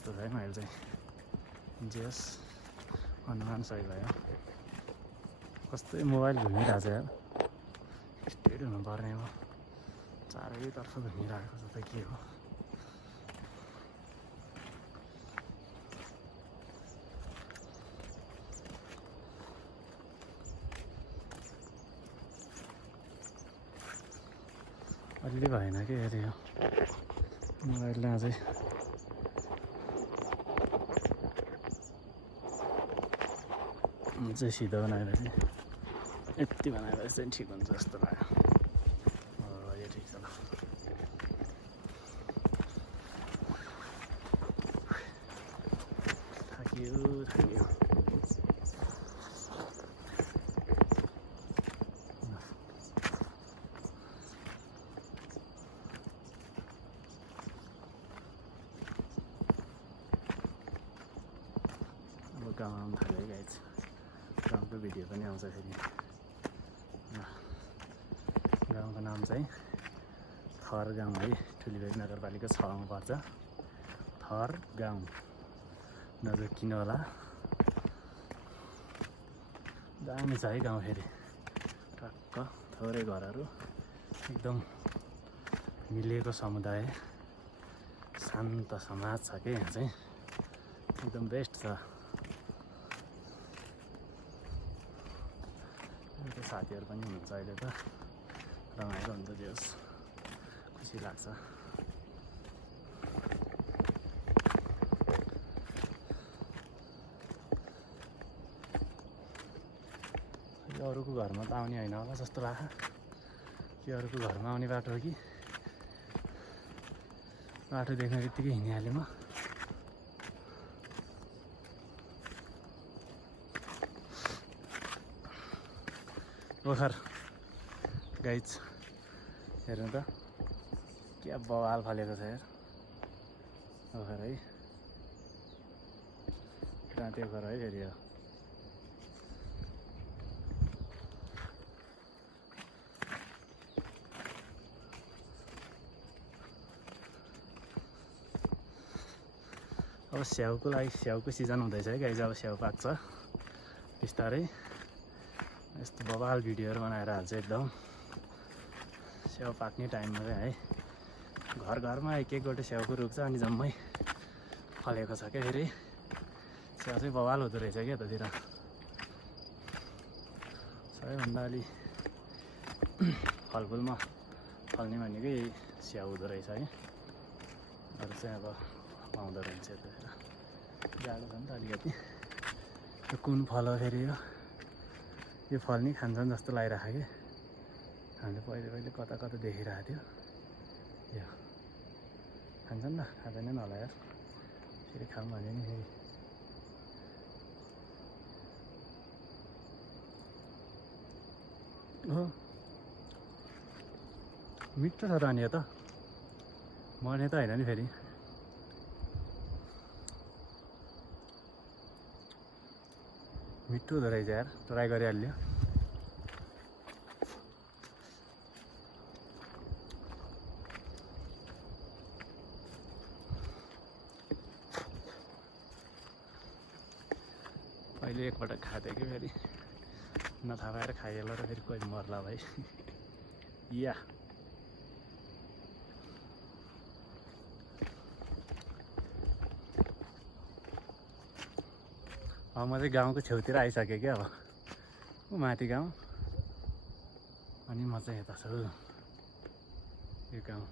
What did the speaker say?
जस्तो छ है मैले चाहिँ। जेस अनुमान सही भयो। कस्तै मोबाइल घुमिरहेको छ यार, स्टेट हुनुपर्ने हो। चारैतर्फ घुमिरहेको छ त के हो। अलि भएन कि अरे यो मोबाइलले अझै चाहिँ सिधो बनाएर चाहिँ यति बनाएर चाहिँ ठिक हुन्छ जस्तो लाग्यो। यो ठिक छ ल। थाक्यो थाक्यो। अब गाउँ आउनु थाल्यो गाइज। गाउँको भिडियो पनि आउँछ फेरि। गाउँको नाम चाहिँ थर गाउँ है। ठुलीबेडी नगरपालिका 6 मा पर्छ। थर गाउँ नजिक होला। दामी छ है गाउँ फेरि। टक्क थोरै घरहरू, एकदम मिलेको समुदाय, शान्त समाज छ कि यहाँ चाहिँ। एकदम बेस्ट छ। साथीहरू पनि हुनुहुन्छ अहिले त, रमाइलो हुन्छ। जोस् खुसी लाग्छ। यो अरूको घरमा त आउने होइन होला जस्तो लाग्छ। कि अरूको घरमा आउने बाटो हो कि? बाटो देख्ने बित्तिकै हिँडिहालेँ म। ओखर गाइज हेर्नु त क्या बवाल फलेको छ यार ओखर है। राते ओखर है फेरि यो। अब स्याउको लागि स्याउको सिजन हुँदैछ है गाइज। अब स्याउ पाक्छ बिस्तारै। यस्तो बवाल भिडियोहरू बनाएर हाल्छ एकदम। स्याउ पाक्ने टाइममा चाहिँ है घर घरमा एक एकवटा स्याउको रुख छ अनि जम्मै फलेको छ क्या फेरि। स्याउ चाहिँ बवाल हुँदो रहेछ क्या यतातिर। सबैभन्दा अलि फलफुलमा फल्ने भनेकै स्याउ हुँदो रहेछ है। अरू चाहिँ अब पाउँदो रहेछ यतातिर। जाडो छ नि त अलिकति। यो कुन फल हो फेरि यो फल नि खान्छन् जस्तो लागिरहेको कि। हामीले पहिले कता कता देखिरहेको थियो। यो खान्छन् न, खाँदैनन् होला यार। फेरि खाऊँ भने नि फेरि हो मिठो छ त। अनि यो त मर्ने त होइन नि फेरि। मिठो हुँदो रहेछ यार। ट्राई गरिहाल्यो। पहिले एकपल्ट खाँदै कि फेरि नथाहा पाएर खाइहाल्यो र फेरि कोही मर्ला भाइ। या अब म चाहिँ गाउँको छेउतिर आइसकेँ क्या। अब माथि गाउँ अनि म चाहिँ यता छु। यो गाउँ